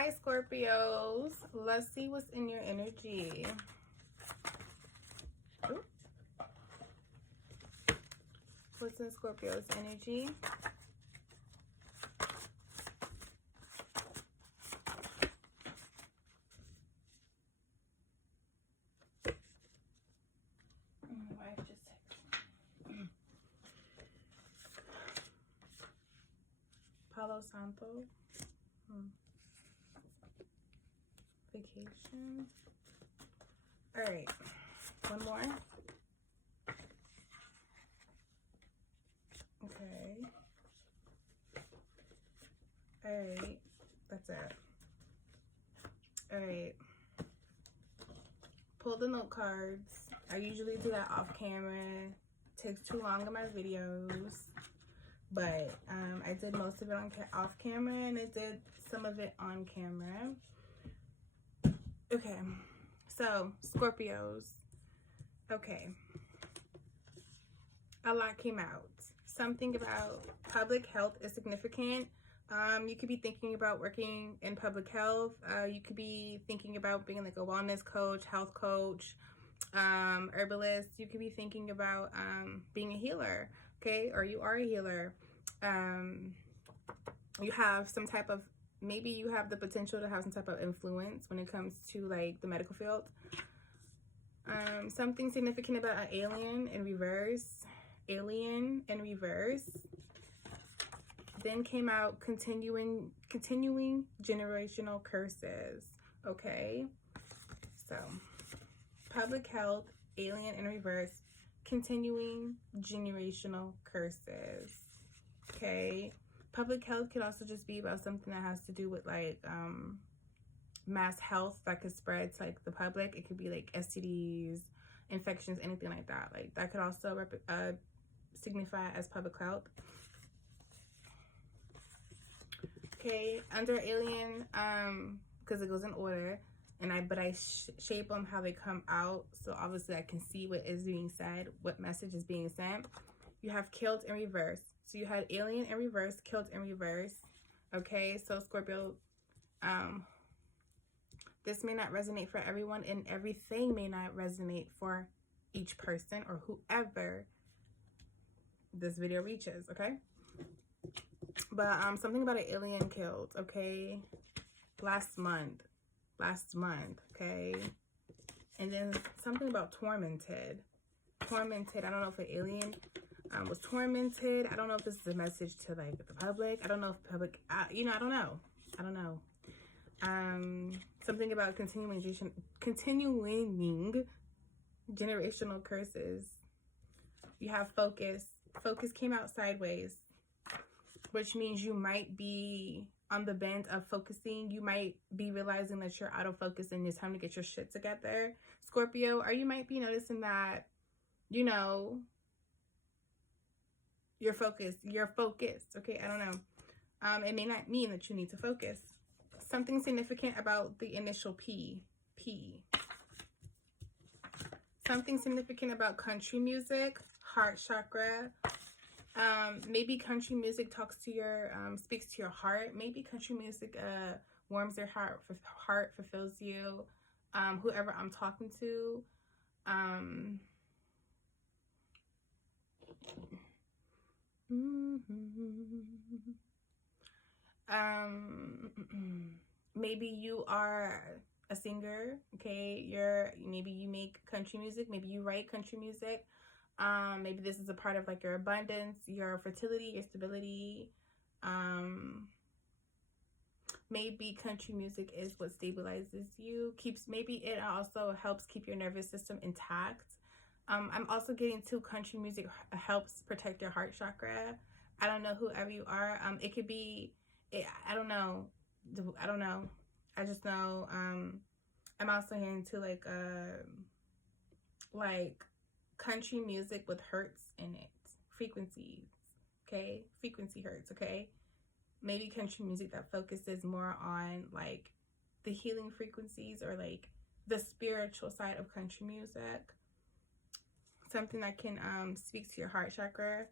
Hi, Scorpios. Let's see what's in your energy. Ooh. What's in Scorpio's energy? My wife just texted. Palo Santo. Vacation. All right, one more. Okay. All right, that's it. All right. Pull the note cards. I usually do that off camera. Takes too long in my videos, but I did most of it off camera, and I did some of it on camera. Okay, so Scorpios. Okay, a lot came out. Something about public health is significant. You could be thinking about working in public health. You could be thinking about being like a wellness coach, health coach, herbalist. You could be thinking about being a healer, okay? Or you are a healer. You have some type of, maybe you have the potential to have some type of influence when it comes to like the medical field. Something significant about an alien in reverse. Alien in reverse. Then came out continuing generational curses. Okay, so public health, alien in reverse, continuing generational curses. Okay, public health could also just be about something that has to do with like mass health that could spread to like the public. It could be like STDs, infections, anything like that. Like that could also signify as public health. Okay, under alien, because it goes in order, and I shape them how they come out, so obviously I can see what is being said, what message is being sent. You have killed in reverse. So you had alien in reverse, killed in reverse. Okay, so Scorpio, this may not resonate for everyone, and everything may not resonate for each person or whoever this video reaches, okay? But something about an alien killed, okay? Last month, okay? And then something about tormented. Tormented, I don't know if an alien was tormented. I don't know if this is a message to like the public. I don't know if public, you know, I don't know. Something about continuing generational curses. You have focus. Focus came out sideways, which means you might be on the bend of focusing. You might be realizing that you're out of focus and it's time to get your shit together, Scorpio. Or you might be noticing that, you know, you're focused, okay? I don't know. It may not mean that you need to focus. Something significant about the initial P. Something significant about country music, heart chakra. Maybe country music talks to your, speaks to your heart. Maybe country music warms your heart, fulfills you. Whoever I'm talking to. Maybe you are a singer, okay? Maybe you make country music. Maybe you write country music. Maybe this is a part of like your abundance, your fertility, your stability. Maybe country music is what stabilizes you, maybe it also helps keep your nervous system intact. I'm also getting to country music helps protect your heart chakra. I don't know whoever you are. It could be, I don't know. I just know, I'm also hearing too like country music with hertz in it, frequencies, okay? Frequency hertz, okay? Maybe country music that focuses more on like the healing frequencies or like the spiritual side of country music. Something that can speak to your heart chakra.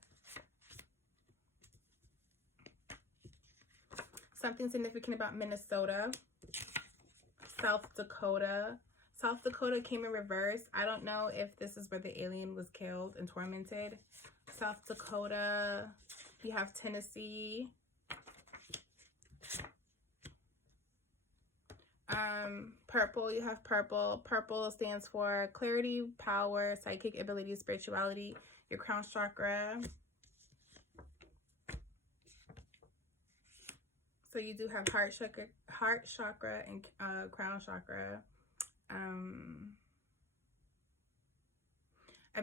Something significant about Minnesota. South Dakota. South Dakota came in reverse. I don't know if this is where the alien was killed and tormented. South Dakota. You have Tennessee. Purple, you have purple. Purple stands for clarity, power, psychic ability, spirituality, your crown chakra. So you do have heart chakra and crown chakra. I'm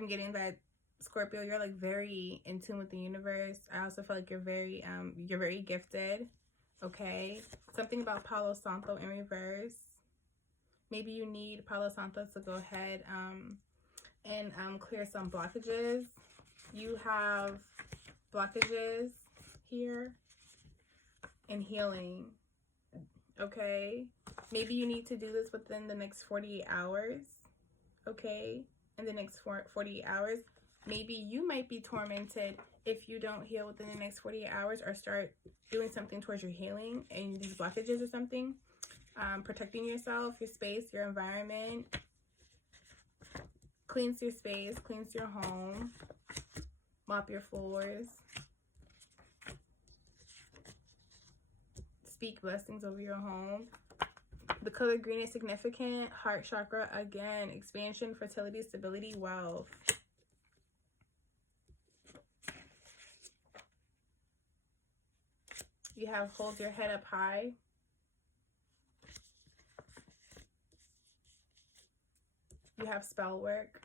getting that, Scorpio, you're like very in tune with the universe. I also feel like you're very gifted. Okay, something about Palo Santo in reverse. Maybe you need Palo Santo to go ahead and clear some blockages. You have blockages here and healing. Okay, maybe you need to do this within the next 48 hours. Okay, in the next 48 hours. Maybe you might be tormented if you don't heal within the next 48 hours or start doing something towards your healing and these blockages or something. Protecting yourself, your space, your environment. Cleanse your space, cleanse your home. Mop your floors. Speak blessings over your home. The color green is significant. Heart chakra, again, expansion, fertility, stability, wealth. You have hold your head up high. You have spell work.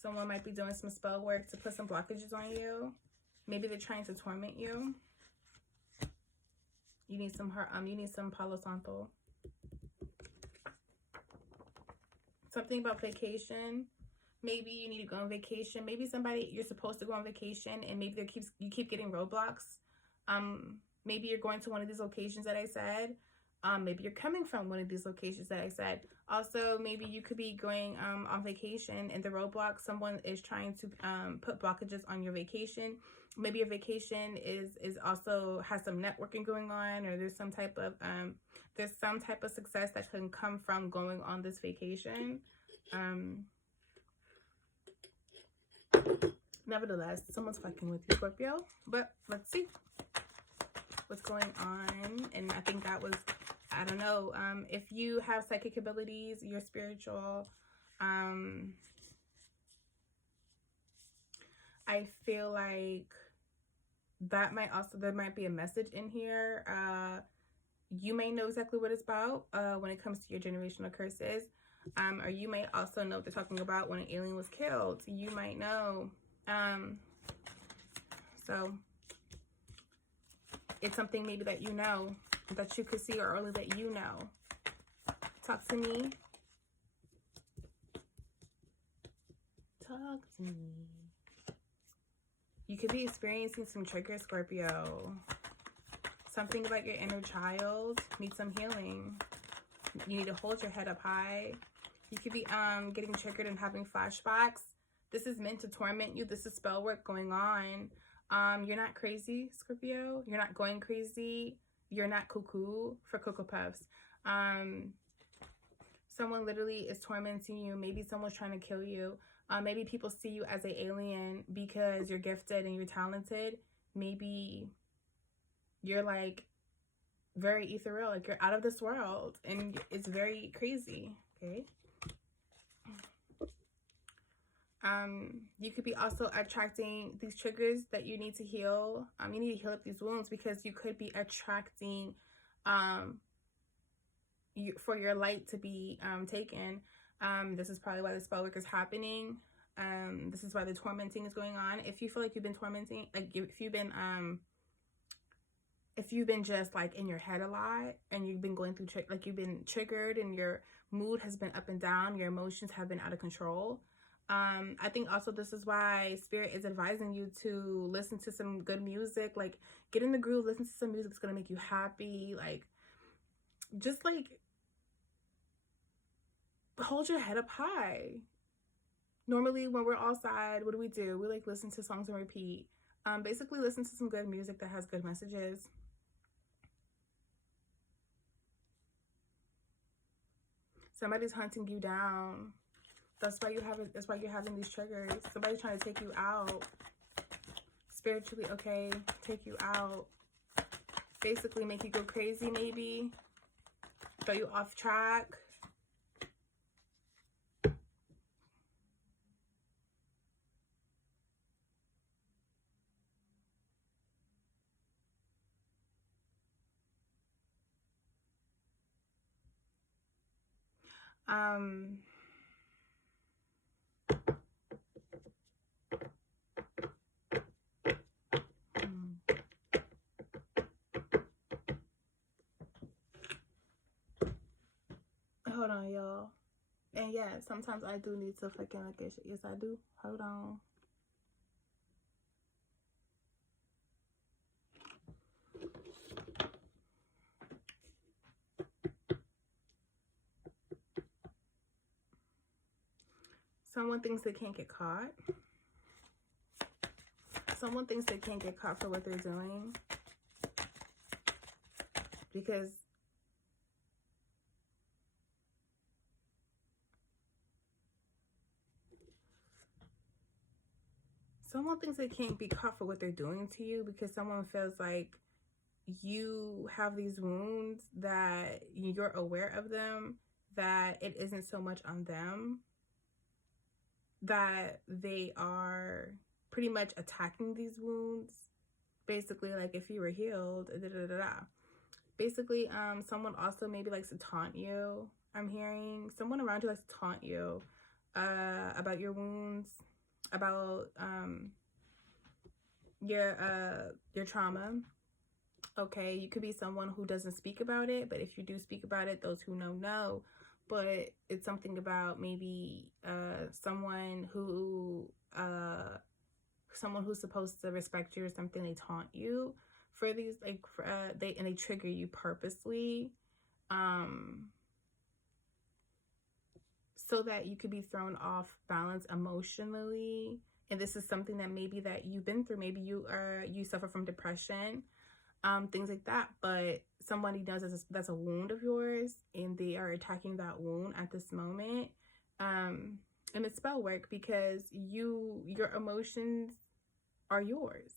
Someone might be doing some spell work to put some blockages on you. Maybe they're trying to torment you. You need some Palo Santo. Something about vacation. Maybe you need to go on vacation. Maybe you're supposed to go on vacation and maybe you keep getting roadblocks. Maybe you're going to one of these locations that I said. Maybe you're coming from one of these locations that I said. Also, maybe you could be going on vacation and the roadblock, someone is trying to put blockages on your vacation. Maybe your vacation is also has some networking going on, or there's some type of success that can come from going on this vacation. Nevertheless, someone's fucking with you, Scorpio. But let's see what's going on. And I think that was, I don't know, if you have psychic abilities, you're spiritual, I feel like there might be a message in here. You may know exactly what it's about when it comes to your generational curses. Or you may also know what they're talking about when an alien was killed. You might know. So it's something maybe that you know, that you could see, or only that you know. Talk to me. Talk to me. You could be experiencing some triggers, Scorpio. Something about your inner child needs some healing. You need to hold your head up high. You could be getting triggered and having flashbacks. This is meant to torment you. This is spell work going on. You're not crazy, Scorpio. You're not going crazy. You're not cuckoo for Cocoa Puffs. Someone literally is tormenting you. Maybe someone's trying to kill you. Maybe people see you as an alien because you're gifted and you're talented. Maybe you're like very ethereal, like you're out of this world, and it's very crazy. Okay. You could be also attracting these triggers that you need to heal. You need to heal up these wounds because you could be attracting for your light to be taken. This is probably why the spell work is happening. This is why the tormenting is going on. If you feel like you've been tormenting, like if you've been just like in your head a lot and you've been going through like you've been triggered and your mood has been up and down, your emotions have been out of control. I think also this is why Spirit is advising you to listen to some good music, like get in the groove, listen to some music that's going to make you happy, like just like hold your head up high. Normally when we're all sad, what do? We like listen to songs and repeat. Basically listen to some good music that has good messages. Somebody's hunting you down. That's why you're having these triggers. Somebody's trying to take you out. Spiritually, okay, take you out. Basically make you go crazy, maybe. Throw you off track. Hold on, y'all. And yeah, sometimes I do need to fucking look at shit. Yes, I do. Hold on. Someone thinks they can't get caught. Someone thinks they can't get caught for what they're doing. Because someone thinks they can't be caught for what they're doing to you because someone feels like you have these wounds, that you're aware of them, that it isn't so much on them, that they are pretty much attacking these wounds. Basically, like if you were healed, basically, someone also maybe likes to taunt you. I'm hearing someone around you likes to taunt you about your wounds, about your trauma. Okay, you could be someone who doesn't speak about it, but if you do speak about it, those who know. But it's something about maybe someone who's supposed to respect you or something. They taunt you for these, like they trigger you purposely, so that you could be thrown off balance emotionally. And this is something that maybe that you've been through. Maybe you suffer from depression, things like that. But somebody knows that's a wound of yours, and they are attacking that wound at this moment. And it's spell work because your emotions are yours.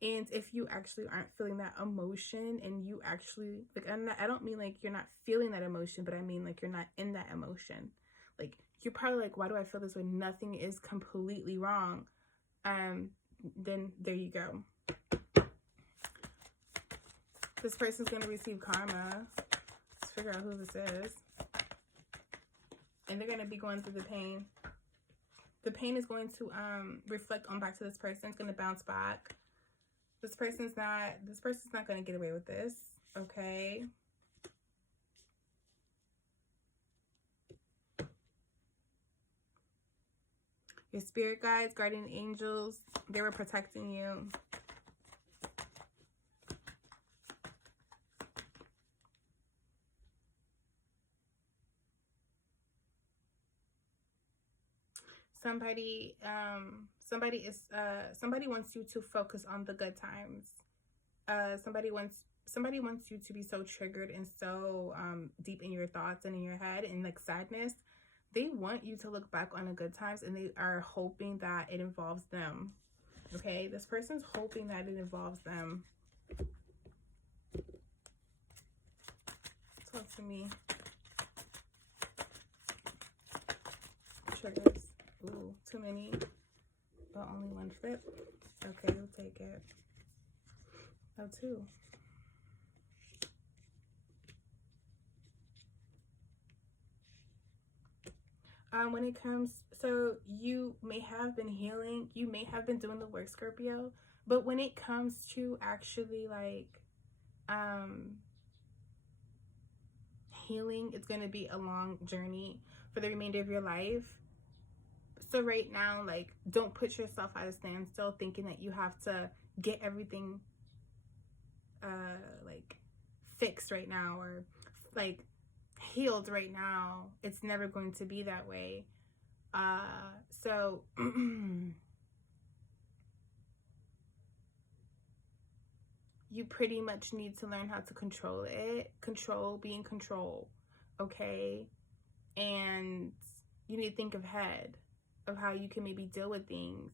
And if you actually aren't feeling that emotion, and you actually, like, I don't mean like you're not feeling that emotion, but I mean like you're not in that emotion. Like, you're probably like, why do I feel this way? Nothing is completely wrong. Then there you go. This person's going to receive karma. Let's figure out who this is. And they're going to be going through the pain. The pain is going to reflect on back to this person. It's going to bounce back. This person's not going to get away with this. Okay. Your spirit guides, guardian angels, they were protecting you. Somebody wants you to focus on the good times. Somebody wants you to be so triggered and so deep in your thoughts and in your head and like sadness. They want you to look back on the good times, and they are hoping that it involves them. Okay, this person's hoping that it involves them. Talk to me. Triggers. Ooh, too many, but only one flip. Okay, we'll take it. Oh, two. When it comes, so you may have been healing, you may have been doing the work, Scorpio, but when it comes to actually like healing, it's going to be a long journey for the remainder of your life. So right now, like, don't put yourself at a standstill thinking that you have to get everything like fixed right now, or like healed right now. It's never going to be that way. So you pretty much need to learn how to control it. Be in control. Okay. And you need to think ahead of how you can maybe deal with things.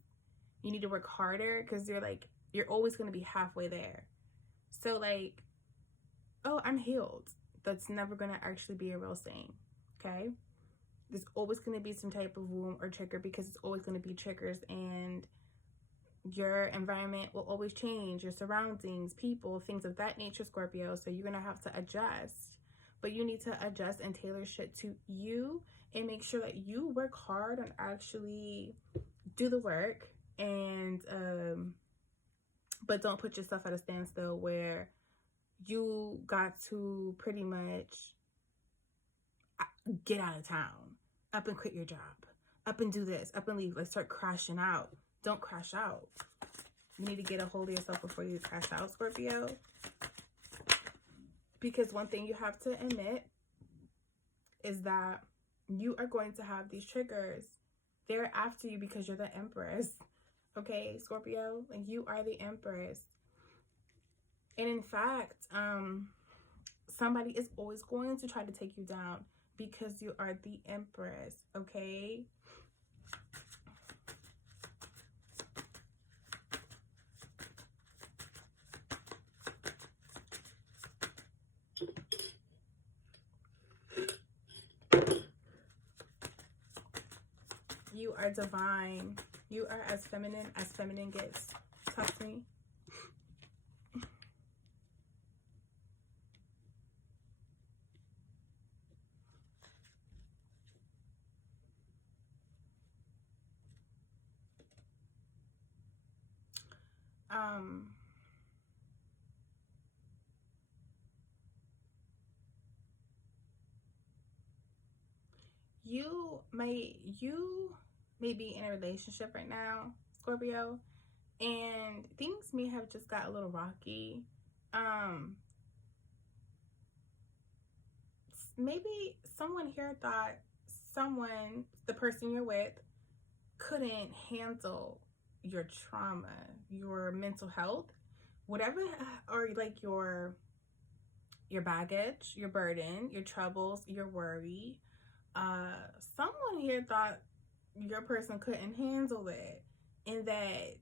You need to work harder because you're always going to be halfway there. So like, oh, I'm healed. That's never going to actually be a real thing. Okay? There's always going to be some type of wound or trigger, because it's always going to be triggers, and your environment will always change, your surroundings, people, things of that nature, Scorpio. So you're going to have to adjust. But you need to adjust and tailor shit to you, and make sure that you work hard and actually do the work, and but don't put yourself at a standstill where you got to pretty much get out of town, up and quit your job, up and do this, up and leave, like start crashing out. Don't crash out. You need to get a hold of yourself before you crash out, Scorpio. Because one thing you have to admit is that you are going to have these triggers. They're after you because you're the Empress. Okay, Scorpio? Like, you are the Empress. And in fact, somebody is always going to try to take you down because you are the Empress, okay? You are divine. You are as feminine gets. Talk to me. You may be in a relationship right now, Scorpio, and things may have just got a little rocky. Maybe someone here thought the person you're with, couldn't handle your trauma, your mental health, whatever, or like your baggage, your burden, your troubles, your worry. Someone here thought your person couldn't handle it, and that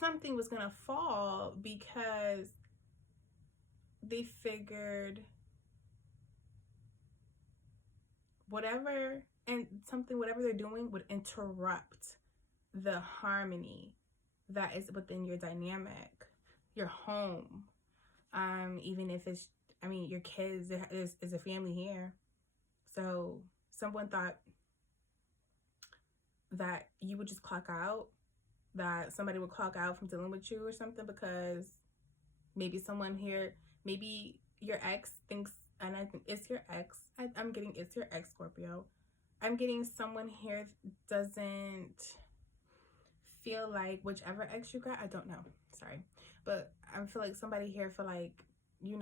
something was gonna fall because they figured whatever they're doing would interrupt the harmony that is within your dynamic, your home. Even if it's, your kids, is a family here. So someone thought that you would just clock out, that somebody would clock out from dealing with you or something, because maybe someone here, maybe your ex thinks, and I think it's your ex. I'm getting it's your ex, Scorpio. I'm getting someone here doesn't feel like whichever ex you got, I don't know, sorry, but I feel like somebody here feel like, you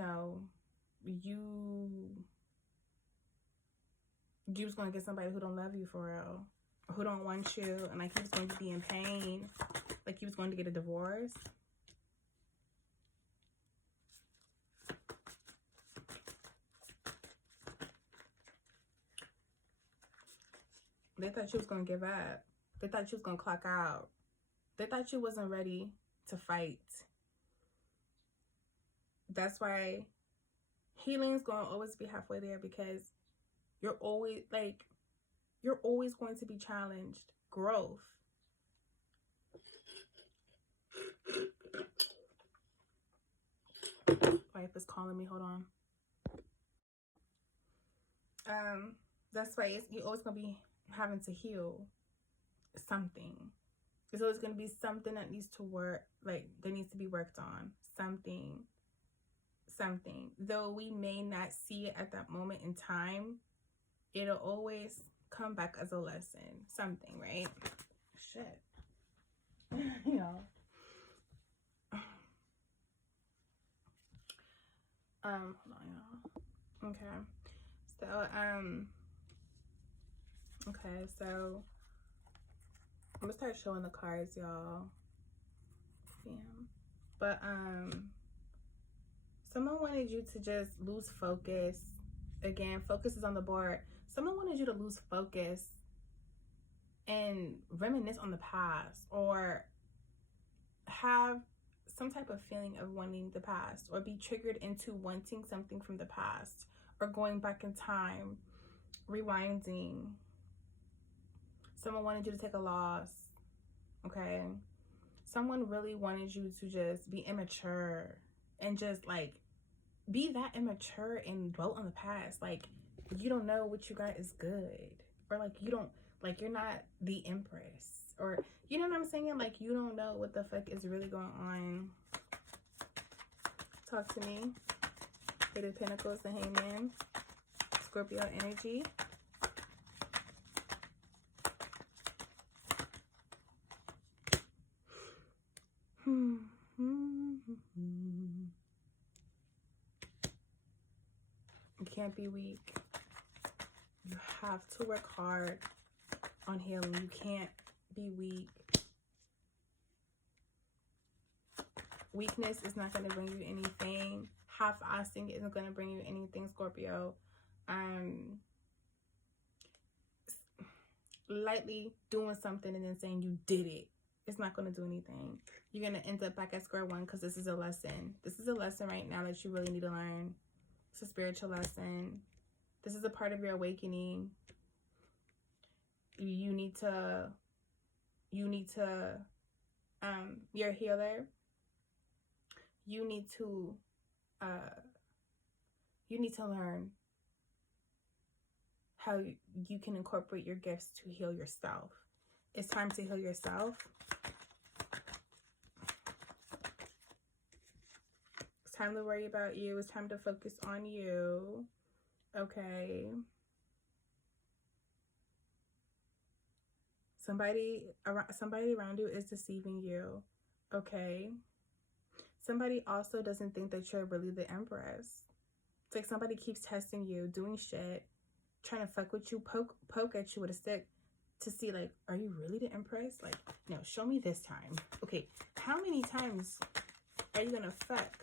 was gonna get somebody who don't love you for real, or who don't want you, and like he was going to be in pain, like he was going to get a divorce. They thought you was gonna give up. They thought you was gonna clock out. They thought you wasn't ready to fight. That's why healing's gonna always be halfway there, because you're always going to be challenged. Growth. Wife is calling me, hold on. That's why you're always gonna be having to heal something. There's always gonna be something that needs to work, like that needs to be worked on. Something. Though we may not see it at that moment in time, it'll always come back as a lesson. Something, right? Shit. You know. Hold on, y'all. Okay. So, I'm gonna start showing the cards, y'all. Damn. But, someone wanted you to just lose focus. Again, focus is on the board. Someone wanted you to lose focus and reminisce on the past, or have some type of feeling of wanting the past, or be triggered into wanting something from the past, or going back in time, rewinding. Someone wanted you to take a loss, okay? Someone really wanted you to just be immature and just like be that immature and dwell on the past. Like, you don't know what you got is good, or like you don't, like, you're not the empress, or you know what I'm saying? Like, you don't know what the fuck is really going on. Talk to me. Eight of Pentacles, the Hangman, Scorpio energy. You can't be weak. You have to work hard on healing. You can't be weak. Weakness is not going to bring you anything. Half-assing isn't going to bring you anything, Scorpio. Lightly doing something and then saying you did it, it's not going to do anything. You're going to end up back at square one, because this is a lesson. This is a lesson right now that you really need to learn. It's a spiritual lesson. This is a part of your awakening. You need to, you're a healer. You need to learn how you can incorporate your gifts to heal yourself. It's time to heal yourself. It's time to worry about you. It's time to focus on you. Okay. Somebody around you is deceiving you. Okay. Somebody also doesn't think that you're really the empress. It's like somebody keeps testing you, doing shit, trying to fuck with you, poke at you with a stick to see, like, are you really the empress? Like, no, show me this time. Okay, how many times are you gonna fuck?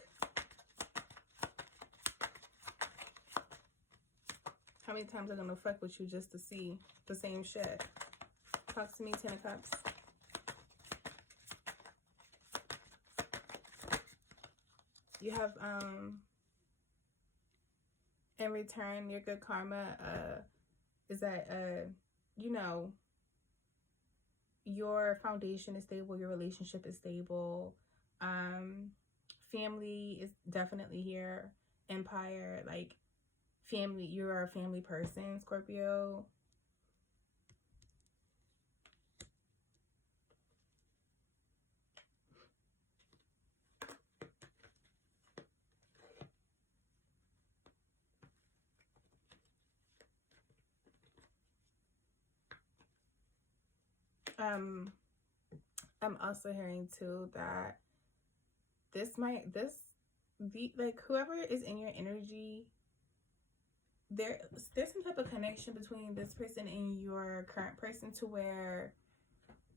How many times are gonna fuck with you just to see the same shit? Talk to me, Ten of Cups. You have, in return, your good karma, is that, you know, your foundation is stable, your relationship is stable, family is definitely here, empire, like, family, you're a family person, Scorpio. I'm also hearing too that like, whoever is in your energy, there's some type of connection between this person and your current person, to where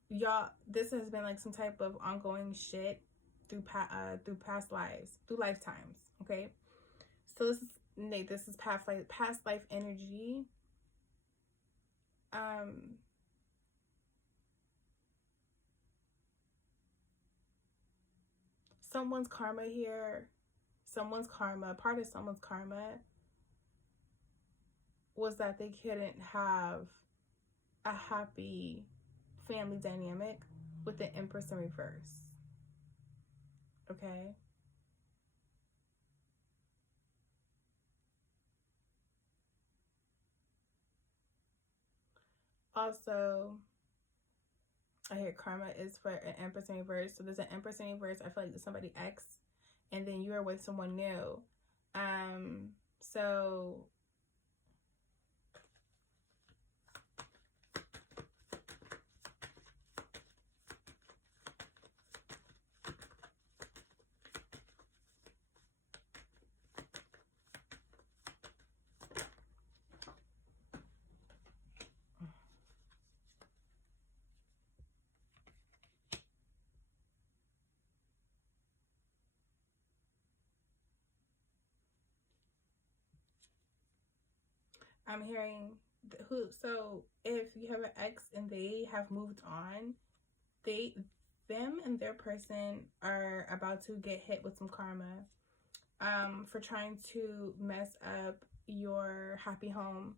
y'all, this has been like some type of ongoing shit through past lives, through lifetimes. Okay, so this is past life energy. Someone's karma here, part of someone's karma was that they couldn't have a happy family dynamic with the Empress in reverse. Okay? Also, I hear karma is for an Empress in reverse. So there's an Empress in reverse. I feel like there's somebody X, and then you're with someone new. So I'm hearing So if you have an ex and they have moved on, them and their person are about to get hit with some karma for trying to mess up your happy home.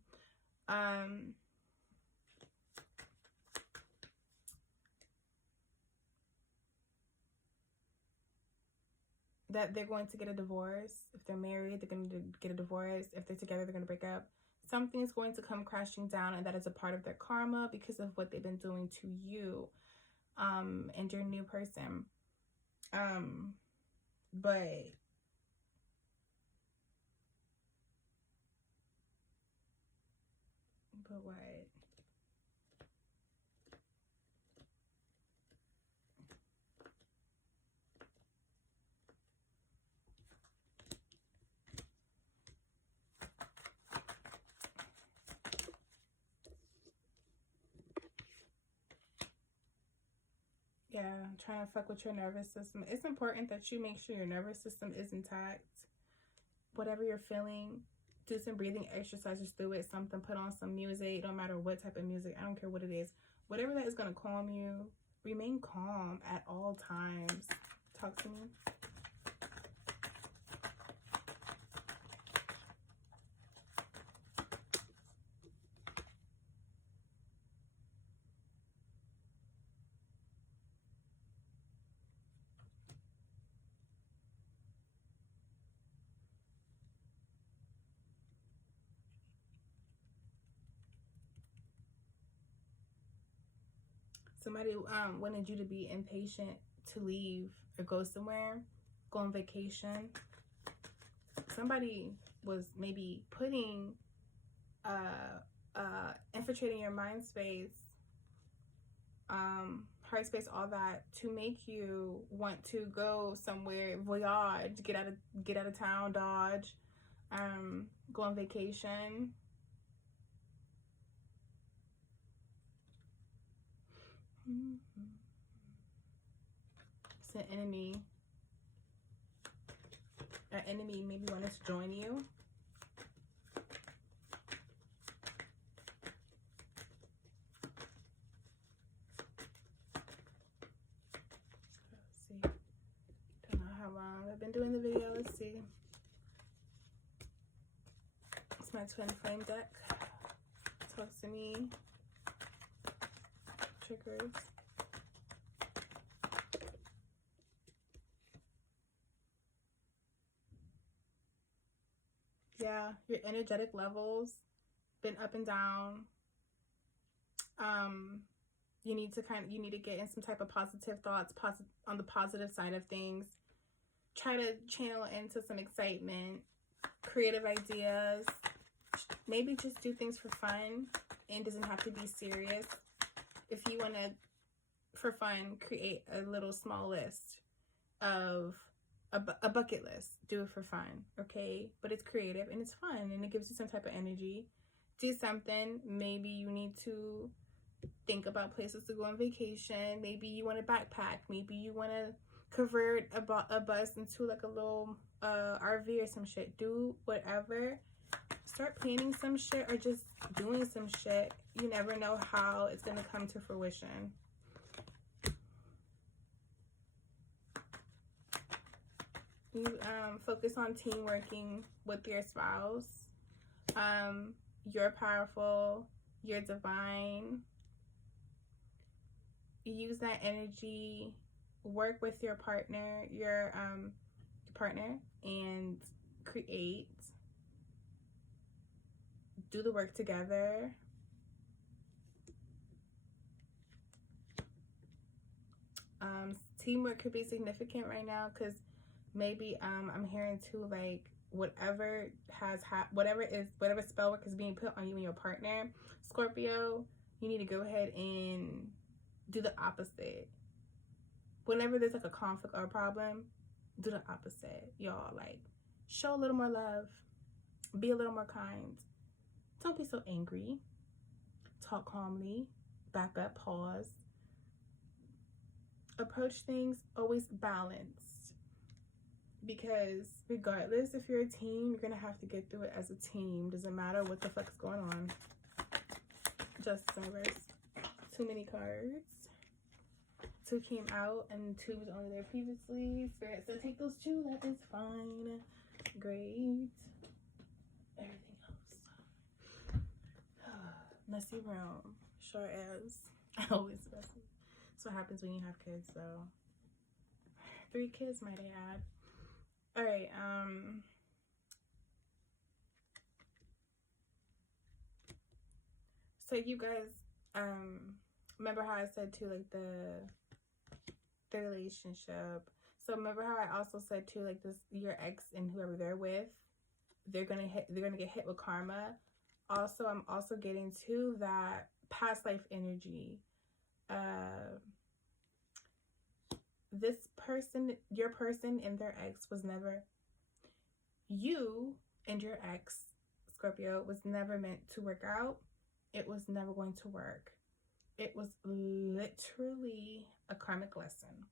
That they're going to get a divorce. If they're married, they're going to get a divorce. If they're together, they're going to break up. Something is going to come crashing down, and that is a part of their karma because of what they've been doing to you and your new person. But what? Yeah, trying to fuck with your nervous system. It's important that you make sure your nervous system is intact. Whatever you're feeling, do some breathing exercises through it. Something, put on some music. No matter what type of music. I don't care what it is. Whatever that is going to calm you. Remain calm at all times. Talk to me. Somebody wanted you to be impatient to leave or go somewhere, go on vacation. Somebody was maybe putting, infiltrating your mind space, heart space, all that to make you want to go somewhere, voyage, get out of town, dodge, go on vacation. It's an enemy. An enemy maybe wanted to join you. Let's see. Don't know how long I've been doing the video. Let's see. It's my twin flame deck. Talk to me. Triggers. Yeah, your energetic levels been up and down. You need to get in some type of positive thoughts, on the positive side of things. Try to channel into some excitement, creative ideas. Maybe just do things for fun and doesn't have to be serious. If you want to, for fun, create a little small list of a bucket list. Do it for fun, okay? But it's creative and it's fun and it gives you some type of energy. Do something. Maybe you need to think about places to go on vacation. Maybe you want to backpack. Maybe you want to convert a bus into like a little RV or some shit. Do whatever. Start planning some shit or just doing some shit. You never know how it's going to come to fruition. You focus on teamworking with your spouse. You're powerful. You're divine. Use that energy. Work with your partner, and create. Do the work together. Teamwork could be significant right now because maybe I'm hearing too, like, whatever spell work is being put on you and your partner, Scorpio, you need to go ahead and do the opposite. Whenever there's like a conflict or a problem, do the opposite, y'all. Like, show a little more love, be a little more kind, don't be so angry, talk calmly, back up, pause, approach things always balanced, because regardless if you're a team, you're gonna have to get through it as a team. Doesn't matter what the fuck's going on. Justice in reverse. Too many cards. 2 came out and 2 was only there previously. Spirit said take those 2. That is fine. Great. Everything else. Messy room. Sure is. Always messy. That's what happens when you have kids, so. 3 kids, might I add. Alright, so you guys, remember how I said too, like the relationship. So remember how I also said too, like this, your ex and whoever they're with, they're gonna get hit with karma. Also, I'm also getting to that past life energy. This person, your person and their ex was never, you and your ex, Scorpio, was never meant to work out. It was never going to work. It was literally a karmic lesson.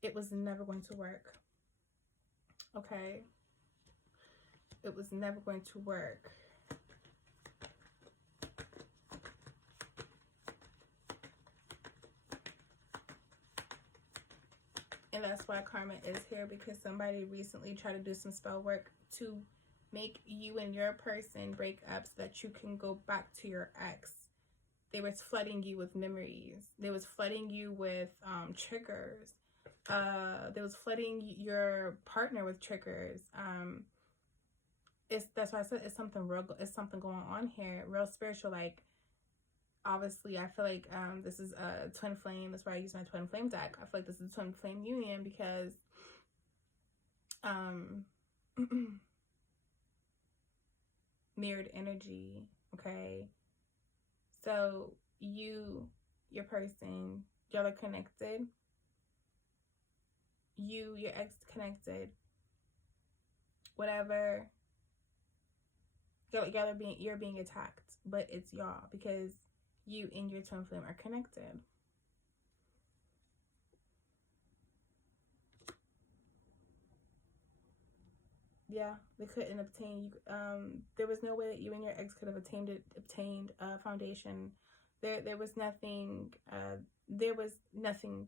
It was never going to work. Okay? It was never going to work. And that's why karma is here, because somebody recently tried to do some spell work to make you and your person break up so that you can go back to your ex. They was flooding you with memories. They was flooding you with triggers. They was flooding your partner with triggers. That's why I said it's something real. It's something going on here, real spiritual. Like, obviously, I feel like this is a twin flame. That's why I use my twin flame deck. I feel like this is a twin flame union because mirrored energy. Okay, so your person, y'all are connected. Your ex connected. Whatever. You're being attacked, but it's y'all because you and your twin flame are connected. Yeah, they couldn't obtain. There was no way that you and your ex could have obtained a foundation. There was nothing. There was nothing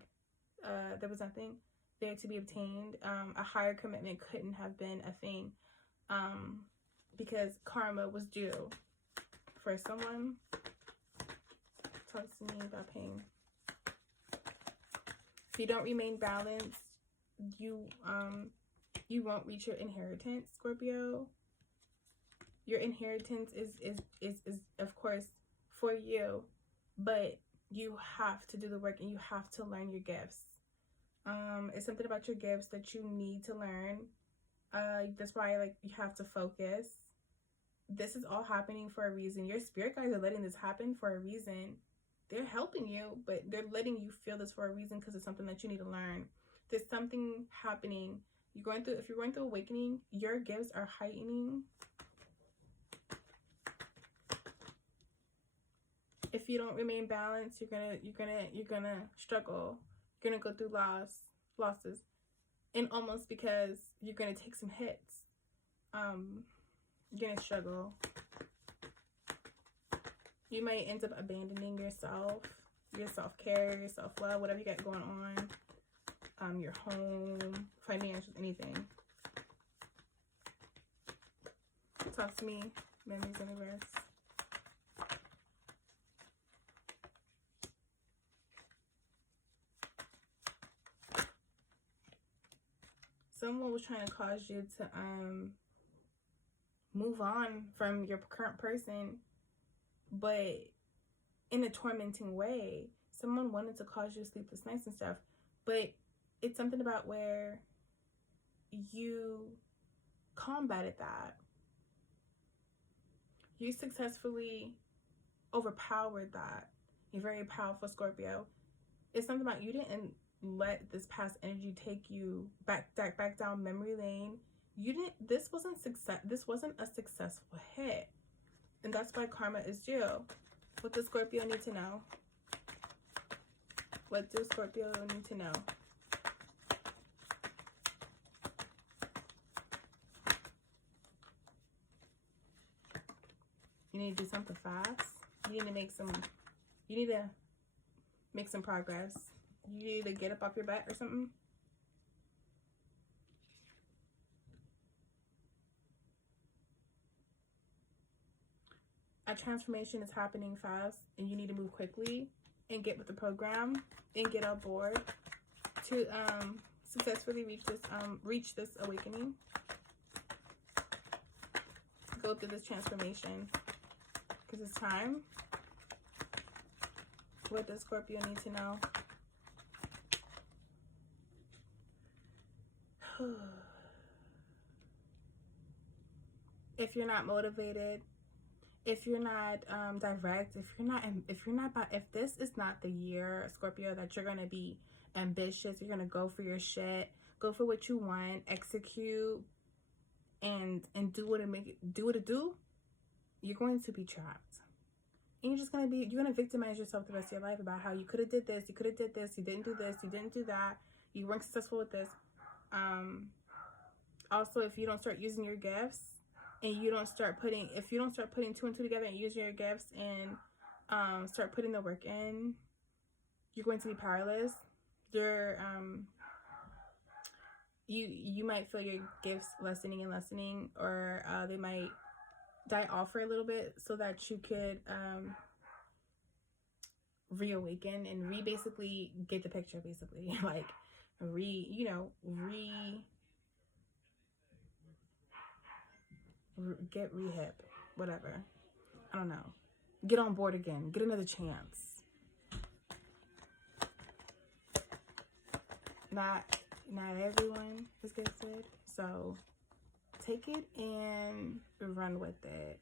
there to be obtained. A higher commitment couldn't have been a thing, because karma was due for someone. Talk to me about pain. If you don't remain balanced, you won't reach your inheritance, Scorpio. Your inheritance is of course for you, but you have to do the work and you have to learn your gifts. It's something about your gifts that you need to learn. That's why, like, you have to focus. This is all happening for a reason. Your spirit guides are letting this happen for a reason. They're helping you, but they're letting you feel this for a reason because it's something that you need to learn. There's something happening. If you're going through awakening, your gifts are heightening. If you don't remain balanced, you're gonna struggle. You're gonna go through losses, and almost because you're gonna take some hits. You're gonna struggle. You might end up abandoning yourself, your self-care, your self-love, whatever you got going on, your home, financial, anything. Talk to me, memories universe. Someone was trying to cause you to move on from your current person, but in a tormenting way. Someone wanted to cause you sleepless nights and stuff, but it's something about where you combated that. You successfully overpowered that. You're very powerful, Scorpio. It's something about you didn't let this past energy take you back down memory lane. This wasn't a successful hit. And that's why karma is due. What does Scorpio need to know? What does Scorpio need to know? You need to do something fast. You need to make some, you need to make some progress. You need to get up off your butt or something. A transformation is happening fast and you need to move quickly and get with the program and get on board to successfully reach this awakening. Go through this transformation because it's time. What does Scorpio need to know? If you're not motivated, if you're not direct, if this is not the year, Scorpio, that you're gonna be ambitious, you're gonna go for your shit, go for what you want, execute, and do what it do, you're going to be trapped. And you're gonna victimize yourself the rest of your life about how you could have did this, you could have did this, you didn't do this, you didn't do that, you weren't successful with this. Also, if you don't start using your gifts and if you don't start putting 2 and 2 together and using your gifts and start putting the work in, you're going to be powerless. You might feel your gifts lessening, or they might die off for a little bit so that you could reawaken and basically get the picture, basically. Like get rehab, whatever. I don't know. Get on board again. Get another chance. Not everyone is gifted, so take it and run with it.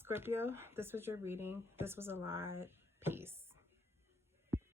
Scorpio, this was your reading. This was a lot.